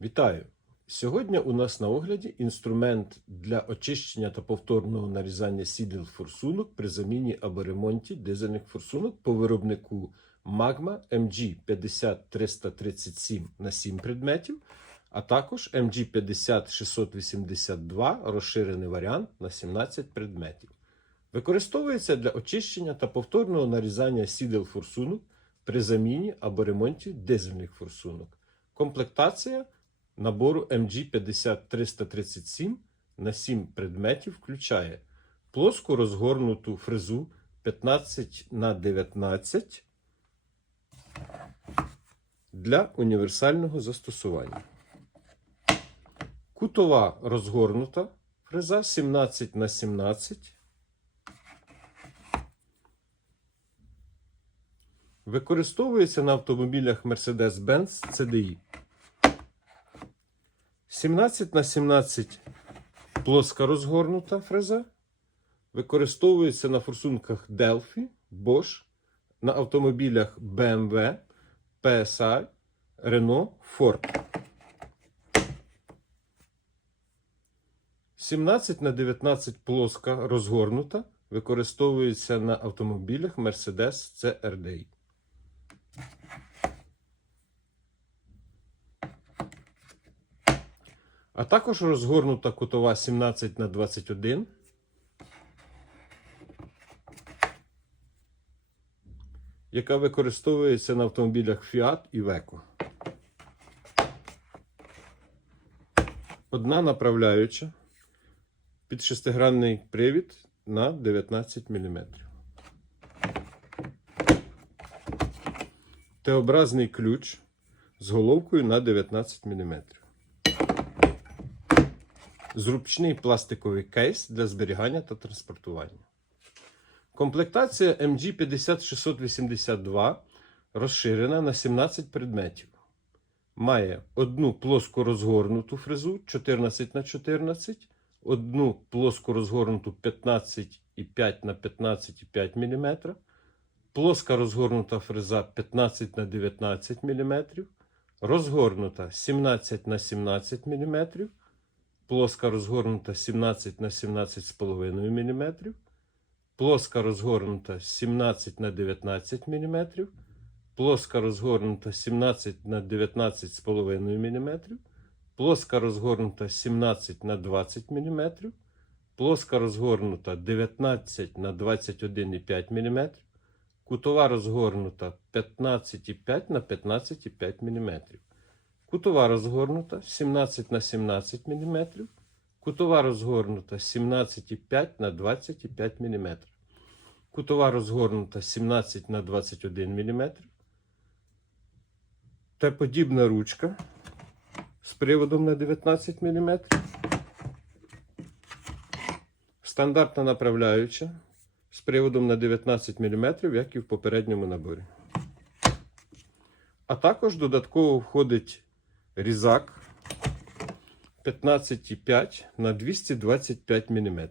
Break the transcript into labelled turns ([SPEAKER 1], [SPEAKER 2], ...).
[SPEAKER 1] Вітаю! Сьогодні у нас на огляді інструмент для очищення та повторного нарізання сідел форсунок при заміні або ремонті дизельних форсунок по виробнику Magma MG 50337 на 7 предметів, а також MG 50682 розширений варіант на 17 предметів. Використовується для очищення та повторного нарізання сідел форсунок при заміні або ремонті дизельних форсунок. Комплектація набору MG 50337 на 7 предметів включає плоску розгорнуту фрезу 15 на 19 для універсального застосування. Кутова розгорнута фреза 17 на 17 Використовується на автомобілях Mercedes-Benz CDI. 17 на 17 плоска розгорнута фреза. Використовується на форсунках Delphi, Bosch, на автомобілях BMW, PSI, Renault, Ford. 17 на 19 плоска розгорнута використовується на автомобілях Mercedes CRDI. А також розгорнута кутова 17 на 21 яка використовується на автомобілях Fiat і Veco. Одна направляюча під шестигранний привід на 19 мм. Т-образний ключ з головкою на 19 мм. Зручний пластиковий кейс для зберігання та транспортування. Комплектація MG 50682 розширена на 17 предметів. Має одну плоско розгорнуту фрезу 14 на 14 одну плоско розгорнуту 15,5 на 15,5 мм, плоска розгорнута фреза 15 на 19 мм, розгорнута 17 на 17 мм, плоска розгорнута 17 на 17,5 мм, плоска розгорнута 17 на 19 мм, плоска розгорнута 17 на 19,5 мм, плоска розгорнута 17 на 20 мм, плоска розгорнута 19 на 21,5 мм, кутова розгорнута 15,5 на 15,5 мм, кутова розгорнута 17 на 17 мм, кутова розгорнута 17,5 на 25 мм, кутова розгорнута 17 на 21 мм, та подібна ручка з приводом на 19 мм. Стандартна направляюча з приводом на 19 мм, як і в попередньому наборі. А також додатково входить різак 15,5 на 225 мм.